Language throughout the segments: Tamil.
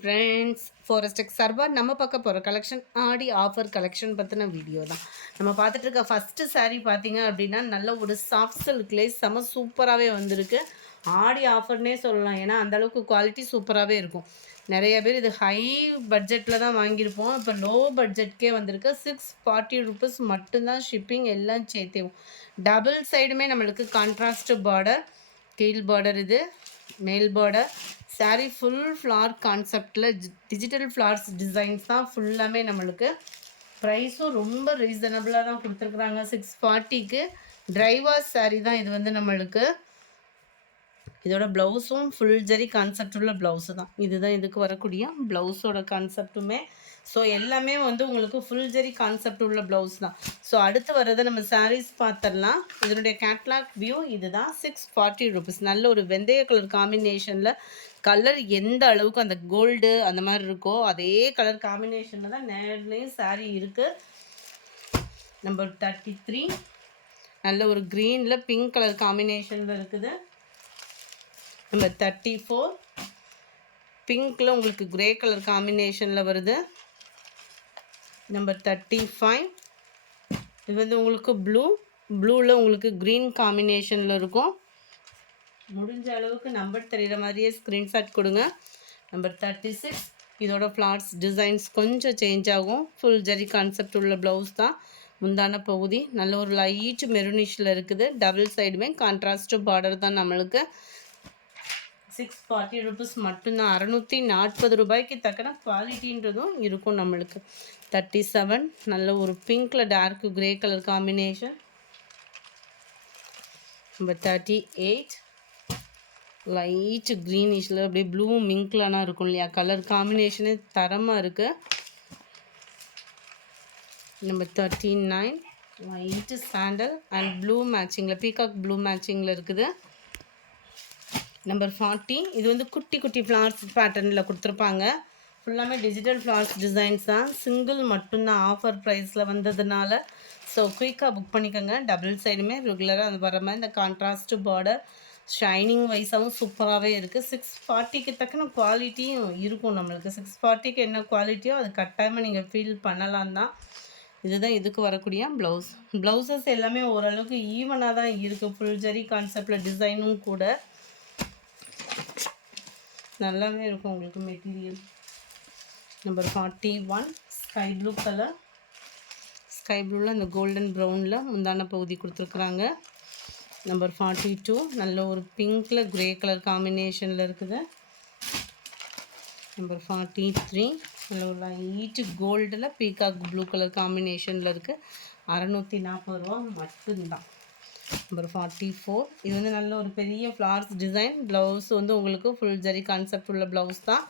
ஃப்ரெண்ட்ஸ் ஃபாரஸ்டெக் சார்பாக நம்ம பார்க்க போகிற கலெக்ஷன் ஆடி ஆஃபர் கலெக்ஷன் பற்றின வீடியோ தான் நம்ம பார்த்துட்டு இருக்க ஃபஸ்ட்டு சாரீ பார்த்தீங்க அப்படின்னா நல்ல ஒரு சாஃப்ட் சில்க்லேயே செம சூப்பராகவே வந்திருக்கு. ஆடி ஆஃபர்னே சொல்லலாம், ஏன்னா அந்தளவுக்கு குவாலிட்டி சூப்பராகவே இருக்கும். நிறைய பேர் இது ஹை பட்ஜெட்டில் தான் வாங்கியிருப்போம், இப்போ லோ பட்ஜெட்கே வந்திருக்கு. 640 ருபீஸ் மட்டும்தான் ஷிப்பிங் எல்லாம் சேர்த்தேவும். டபுள் சைடுமே நம்மளுக்கு கான்ட்ராஸ்ட் பார்டர், கீழ் பார்டர், இது மேல் பார்டர். சாரீ ஃபுல் ஃப்ளார் கான்செப்டில் டிஜிட்டல் ஃப்ளார்ஸ் டிசைன்ஸ் தான் ஃபுல்லாமே நம்மளுக்கு. ப்ரைஸும் ரொம்ப ரீசனபிளாக தான் கொடுத்துருக்குறாங்க. 640க்கு ட்ரைவாஸ் சாரீ தான் இது வந்து நம்மளுக்கு. இதோட ப்ளவுஸும் ஃபுல் ஜரி கான்செப்ட் உள்ள ப்ளவுஸு தான். இதுதான் இதுக்கு வரக்கூடிய ப்ளவுஸோட கான்செப்ட்டுமே. ஸோ எல்லாமே வந்து உங்களுக்கு ஃபுல் ஜரி கான்செப்ட் உள்ள ப்ளவுஸ் தான். ஸோ அடுத்து வர்றதை நம்ம சாரீஸ் பார்த்துடலாம். இதனுடைய கேட்லாக் வியூ இது தான். 640 ருபீஸ். நல்ல ஒரு வெந்தய கலர் காம்பினேஷனில், கலர் எந்த அளவுக்கு அந்த கோல்டு அந்த மாதிரி இருக்கோ அதே கலர் காம்பினேஷனில் தான் நேர்லேயும் சாரீ இருக்குது. நம்பர் 33 நல்ல ஒரு க்ரீனில் பிங்க் கலர் காம்பினேஷனில் இருக்குது. நம்பர் 34 பிங்க்கில் உங்களுக்கு கிரே கலர் காம்பினேஷனில் வருது. நம்பர் 35 இது வந்து உங்களுக்கு ப்ளூவில் உங்களுக்கு க்ரீன் காம்பினேஷனில் இருக்கும். முடிஞ்ச அளவுக்கு நம்பர் தெரிகிற மாதிரியே ஸ்க்ரீன்ஷாட் கொடுங்க. நம்பர் 36 இதோட ஃப்ளார்ஸ் டிசைன்ஸ் கொஞ்சம் சேஞ்ச் ஆகும். ஃபுல் ஜரி கான்செப்ட் உள்ள ப்ளவுஸ் தான். முந்தான பகுதி நல்ல ஒரு லைட் மெரூனிஷில் இருக்குது. டபுள் சைடுமே கான்ட்ராஸ்ட் பார்டர் தான் நம்மளுக்கு. 640 ருபீஸ் மட்டும்தான். 640 ரூபாய்க்கு தக்கன குவாலிட்டின்றதும் இருக்கும் நம்மளுக்கு. 37 நல்ல ஒரு பிங்க்கில் dark grey colour combination. Number 38 light க்ரீனிஷில் அப்படியே ப்ளூ மிங்க்லனா இருக்கும் இல்லையா, கலர் காம்பினேஷனே தரமாக இருக்குது. Number 39 white sandal and blue மேட்சிங்கில், பீகாக் ப்ளூ மேட்சிங்கில் இருக்குது. நம்பர் 40 இது வந்து குட்டி குட்டி ஃப்ளார்ஸ் பேட்டர்னில் கொடுத்துருப்பாங்க. ஃபுல்லாமே டிஜிட்டல் ஃப்ளார்ஸ் டிசைன்ஸ் தான். சிங்கிள் மட்டும்தான் ஆஃபர் ப்ரைஸில் வந்ததுனால. ஸோ குயிக்காக புக் பண்ணிக்கோங்க. டபுள் சைடுமே ரெகுலராக அது வர மாதிரி இந்த கான்ட்ராஸ்ட் பார்டர் ஷைனிங் வைஸாகவும் சூப்பராகவே இருக்குது. 640க்கு தக்கன குவாலிட்டியும் இருக்கும் நம்மளுக்கு. 640க்கு என்ன குவாலிட்டியோ அது கட்டாயமாக நீங்கள் ஃபீல் பண்ணலாம் தான். இதுதான் இதுக்கு வரக்கூடிய ப்ளவுஸஸ் எல்லாமே ஓரளவுக்கு ஈவனாக தான் இருக்குது. ஃபுல் ஜரி கான்செப்டில் டிசைனும் கூட நல்லாவே இருக்கும் உங்களுக்கு material. Number 41 sky blue colour, sky ப்ளூவில் அந்த கோல்டன் ப்ரௌனில் முந்தான பகுதி கொடுத்துருக்குறாங்க. நம்பர் 42 நல்ல ஒரு பிங்க்கில் க்ரே கலர் காம்பினேஷனில் இருக்குது. நம்பர் 43 நல்ல ஒரு லைட்டு கோல்டில் பீகாக் ப்ளூ கலர் காம்பினேஷனில் இருக்குது. 640 ரூபா மட்டும்தான். நம்பர் 44 இது வந்து நல்ல ஒரு பெரிய ஃப்ளார்ஸ் டிசைன். ப்ளவுஸ் வந்து உங்களுக்கு ஃபுல் ஜரி கான்செப்ட் உள்ள ப்ளவுஸ் தான்.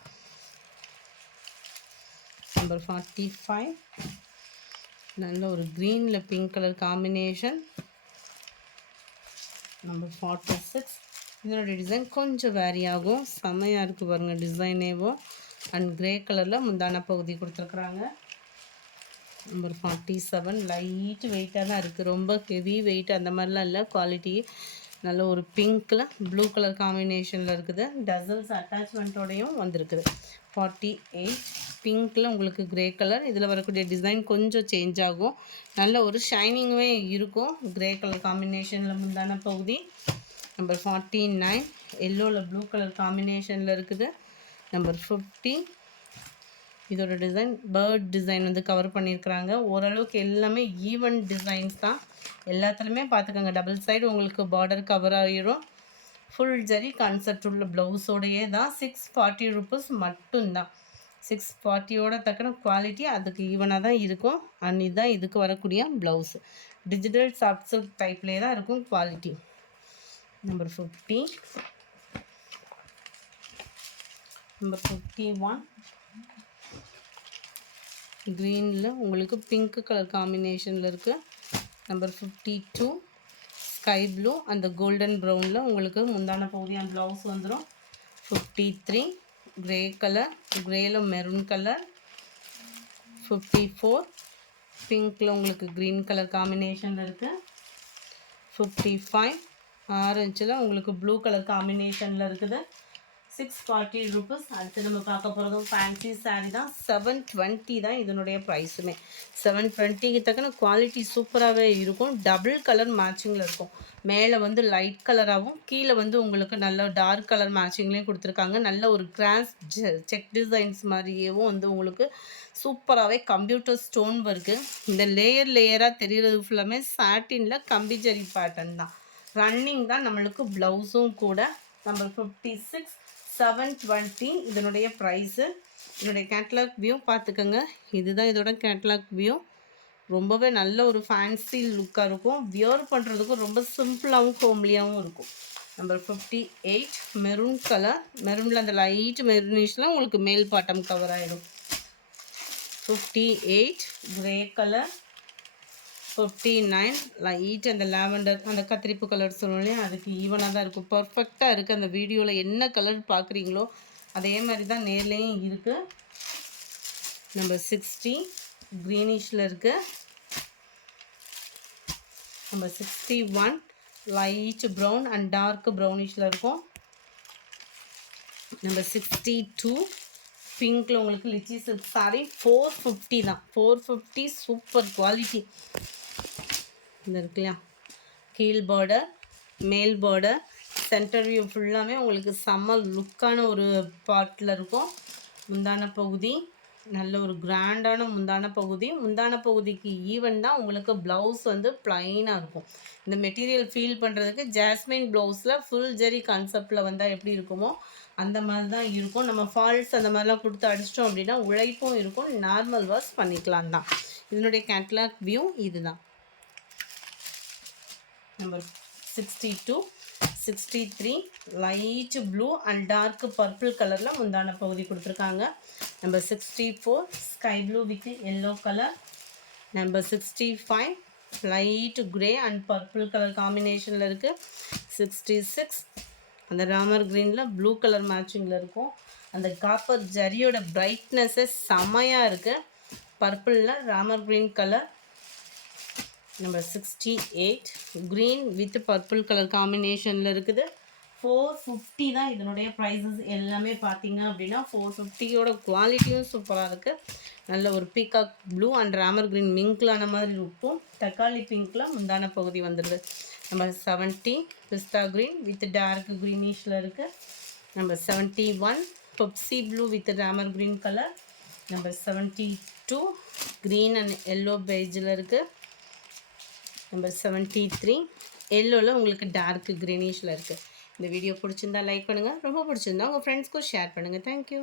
நம்பர் 45 நல்ல ஒரு க்ரீனில் பிங்க் கலர் காம்பினேஷன். நம்பர் 46 இதனுடைய டிசைன் கொஞ்சம் வேரி ஆகும். செம்மையாக இருக்குது பாருங்கள் டிசைனேவோ. அண்ட் க்ரே கலரில் முந்தான பகுதி கொடுத்துருக்குறாங்க. நம்பர் 47 லைட் வெயிட்டாக தான் இருக்குது, ரொம்ப ஹெவி வெயிட் அந்த மாதிரிலாம் இல்லை. குவாலிட்டி நல்ல ஒரு பிங்க்கில் ப்ளூ கலர் காம்பினேஷனில் இருக்குது. டசல்ஸ் அட்டாச்மெண்ட்டோடையும் வந்திருக்குது. 48 பிங்க்கில் உங்களுக்கு க்ரே கலர். இதில் வரக்கூடிய டிசைன் கொஞ்சம் சேஞ்ச் ஆகும். நல்ல ஒரு ஷைனிங்குமே இருக்கும். க்ரே கலர் காம்பினேஷனில் முந்தான பகுதி. நம்பர் 49 எல்லோவில் ப்ளூ கலர் காம்பினேஷனில் இருக்குது. நம்பர் 50 இதோட டிசைன் பேர்ட் டிசைன் வந்து கவர் பண்ணியிருக்கிறாங்க. ஓரளவுக்கு எல்லாமே ஈவன் டிசைன்ஸ் தான். எல்லாத்துலேயுமே பார்த்துக்கோங்க டபுள் சைடு உங்களுக்கு பார்டர் கவர் ஆகிரும். ஃபுல் ஜரி கான்செப்ட் உள்ள ப்ளவுஸோடையே தான். 640 ருபீஸ் மட்டும்தான். 640யோட தக்கன குவாலிட்டி அதுக்கு ஈவனாக தான் இருக்கும். அண்ட் இதுதான் இதுக்கு வரக்கூடிய ப்ளவுஸு. டிஜிட்டல் சாஃப்ட் சில்க் டைப்லேயே தான் இருக்கும் குவாலிட்டி. நம்பர் 50 நம்பர் 51 க்ரீனில் உங்களுக்கு பிங்க் கலர் காம்பினேஷனில் இருக்குது. நம்பர் 52 ஸ்கை ப்ளூ அந்த கோல்டன் ப்ரௌனில் உங்களுக்கு முந்தான பகுதியான ப்ளவுஸ் வந்துடும். 53 க்ரே கலர், க்ரேயில் மெரூன் கலர். 54 பிங்க்கில் உங்களுக்கு க்ரீன் கலர் காம்பினேஷனில் இருக்குது. 55 ஆரஞ்சில் உங்களுக்கு ப்ளூ கலர் காம்பினேஷனில் இருக்குது. 640 rupees. அடுத்து நம்ம பார்க்க போகிறதும் ஃபேன்சி சாரீ தான். 720 தான் இதனுடைய ப்ரைஸுமே. 720க்கு தக்கன குவாலிட்டி சூப்பராகவே இருக்கும். டபுள் கலர் மேட்சிங்கில் இருக்கும். மேலே வந்து லைட் கலராகவும் கீழே வந்து உங்களுக்கு நல்ல டார்க் கலர் மேட்சிங்லேயும் கொடுத்துருக்காங்க. நல்ல ஒரு கிராஸ் செக் டிசைன்ஸ் மாதிரியேவும் வந்து உங்களுக்கு சூப்பராகவே கம்ப்யூட்டர் ஸ்டோன் ஒர்க்கு. இந்த லேயராக தெரிகிறது ஃபுல்லாமே சாட்டினில் கம்பி ஜரி பேட்டர்ன் தான். ரன்னிங் தான் நம்மளுக்கு ப்ளவுஸும் கூட. நம்பர் 56 720 இதனுடைய ப்ரைஸு. இதனுடைய கேட்லாக் வியூ பார்த்துக்கோங்க. இதுதான் இதோட கேட்லாக் வியூ. ரொம்பவே நல்ல ஒரு ஃபேன்சி லுக்காக இருக்கும். வியர் பண்ணுறதுக்கும் ரொம்ப சிம்பிளாகவும் ஹோம்லியாகவும் இருக்கும். Number 58 maroon colour. மெரூனில் அந்த லைட் மெரூனிஷ்லாம் உங்களுக்கு மேல் பாட்டம் கவர் ஆகிடும். 58 கிரே கலர். 59 லைட் அந்த லாவெண்டர் அந்த கத்திரிப்பு கலர் சொல்லணும் இல்லையா, அதுக்கு ஈவனாக தான் இருக்கும். பர்ஃபெக்டாக இருக்குது. அந்த வீடியோவில் என்ன கலர் பார்க்குறீங்களோ அதே மாதிரி தான் நேர்லேயும் இருக்குது. நம்பர் 60 க்ரீனிஷில் இருக்குது. Number 61 light brown and dark ப்ரௌனிஷில் இருக்கும். நம்பர் 62 பிங்க்கில் உங்களுக்கு லிச்சி சில்க் சாரி. 450 தான். 450 சூப்பர் குவாலிட்டி. இந்த இருக்கு இல்லையா, கீழ் பார்டர் மேல் பார்டர் சென்டர் வியூ ஃபுல்லாமே உங்களுக்கு செம்ம லுக்கான ஒரு பாட்டில் இருக்கும். முந்தான பகுதி நல்ல ஒரு கிராண்டான முந்தான பகுதி. முந்தான பகுதிக்கு ஈவன் தான் உங்களுக்கு ப்ளவுஸ் வந்து ப்ளைனாக இருக்கும். இந்த மெட்டீரியல் ஃபீல் பண்ணுறதுக்கு ஜாஸ்மின் ப்ளவுஸில் ஃபுல் ஜெரி கான்செப்டில் வந்தால் எப்படி இருக்குமோ அந்த மாதிரி தான் இருக்கும். நம்ம ஃபால்ஸ் அந்த மாதிரிலாம் கொடுத்து அடிச்சிட்டோம் அப்படின்னா உழைப்பும் இருக்கும். நார்மல் வாஷ் பண்ணிக்கலாம் தான். இதனுடைய கேட்லாக் வியூ இது தான். Number 62 63 light blue and dark purple கலரில் முந்தான பகுதி கொடுத்துருக்காங்க. Number 64 sky blue with yellow colour. Number 65 light grey and purple colour காம்பினேஷனில் இருக்குது. 66 அந்த ராமர் க்ரீனில் ப்ளூ கலர் மேட்சிங்கில் இருக்கும். அந்த காப்பர் ஜரியோட பிரைட்னஸ்ஸே செமையாக இருக்குது. பர்பிளில் ராமர் green colour. Number 68 green with purple colour காம்பினேஷனில் இருக்குது. 450 தான் இதனுடைய ப்ரைஸஸ் எல்லாமே பார்த்தீங்க அப்படின்னா. 450யோட குவாலிட்டியும் சூப்பராக இருக்குது. நல்ல ஒரு peacock blue and Ramar green மிங்க்லான மாதிரி இருக்கும். தக்காளி பிங்க்கில் முந்தான பகுதி வந்துடுது. நம்பர் 70 பிஸ்தா க்ரீன் வித் டார்க் க்ரீனிஷில் இருக்குது. Number 71 Pepsi blue with Ramar green colour. Number 72 green and yellow பேஜில் இருக்குது. நம்பர் 73 எல்லோவில் உங்களுக்கு டார்க் க்ரீனிஷில் இருக்குது. இந்த வீடியோ பிடிச்சிருந்தா லைக் பண்ணுங்கள். ரொம்ப பிடிச்சிருந்தா உங்கள் ஃப்ரெண்ட்ஸ்க்கும் ஷேர் பண்ணுங்கள். தேங்க்யூ.